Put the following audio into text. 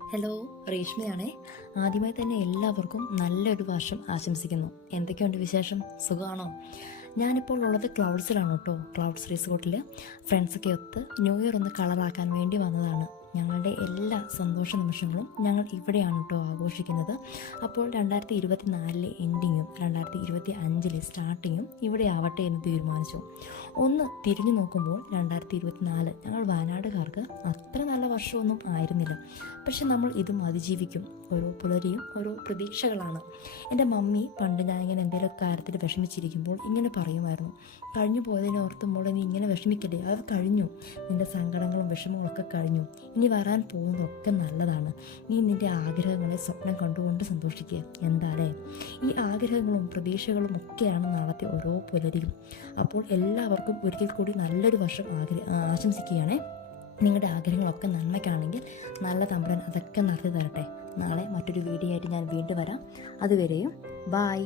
Hello, റേഷ്മയാണേ. ആദ്യമായി തന്നെ എല്ലാവർക്കും നല്ലൊരു വർഷം ആശംസിക്കുന്നു. എന്തൊക്കെയുണ്ട് വിശേഷം? സുഖമാണോ? ഞാനിപ്പോൾ ഉള്ളത് ക്ലൗഡ്സിലാണ് കേട്ടോ. ക്ലൗഡ്സ് റിസോർട്ടിൽ ഫ്രണ്ട്സൊക്കെ ഒത്ത് ന്യൂ ഇയർ ഒന്ന് കളറാക്കാൻ വേണ്ടി വന്നതാണ്. ഞങ്ങളുടെ എല്ലാ സന്തോഷ നിമിഷങ്ങളും ഞങ്ങൾ ഇവിടെയാണ് കേട്ടോ ആഘോഷിക്കുന്നത്. അപ്പോൾ 2024 എൻഡിങ്ങും 2025 സ്റ്റാർട്ടിങ്ങും ഇവിടെ ആവട്ടെ എന്ന് തീരുമാനിച്ചു. ഒന്ന് തിരിഞ്ഞു നോക്കുമ്പോൾ 2024 ഞങ്ങൾ വയനാടുകാർക്ക് അത്ര നല്ല വർഷമൊന്നും ആയിരുന്നില്ല. പക്ഷെ നമ്മൾ ഇതും അതിജീവിക്കും. ഓരോ പുലരിയും ഓരോ പ്രതീക്ഷകളാണ്. എൻ്റെ മമ്മി പണ്ട് ഞാനിങ്ങനെ എന്തെങ്കിലും കാര്യത്തിൽ വിഷമിച്ചിരിക്കുമ്പോൾ ഇങ്ങനെ പറയുമായിരുന്നു, കഴിഞ്ഞു പോയതിനെ ഓർത്തുമ്പോൾ നീ ഇങ്ങനെ വിഷമിക്കല്ലേ, അത് കഴിഞ്ഞു, നിൻ്റെ സങ്കടങ്ങളും വിഷമങ്ങളും ഒക്കെ കഴിഞ്ഞു, ഇനി വരാൻ പോകുന്നതൊക്കെ നല്ലതാണ്. നീ നിൻ്റെ ആഗ്രഹങ്ങളെ സ്വപ്നം കണ്ടുകൊണ്ട് സന്തോഷിക്കുക. എന്താലേ, ഈ ആഗ്രഹങ്ങളും പ്രതീക്ഷകളും ഒക്കെയാണ് നാളത്തെ ഓരോ പുലരിയും. അപ്പോൾ എല്ലാവർക്കും ഒരിക്കൽ കൂടി നല്ലൊരു വർഷം ആശംസിക്കുകയാണേ. നിങ്ങളുടെ ആഗ്രഹങ്ങളൊക്കെ നന്മയ്ക്കാണെങ്കിൽ നല്ല തമ്പുരാൻ അതൊക്കെ നടത്തി തരട്ടെ. നാളെ മറ്റൊരു വീഡിയോ ആയിട്ട് ഞാൻ വീണ്ടും വരാം. അതുവരെയും ബായ്.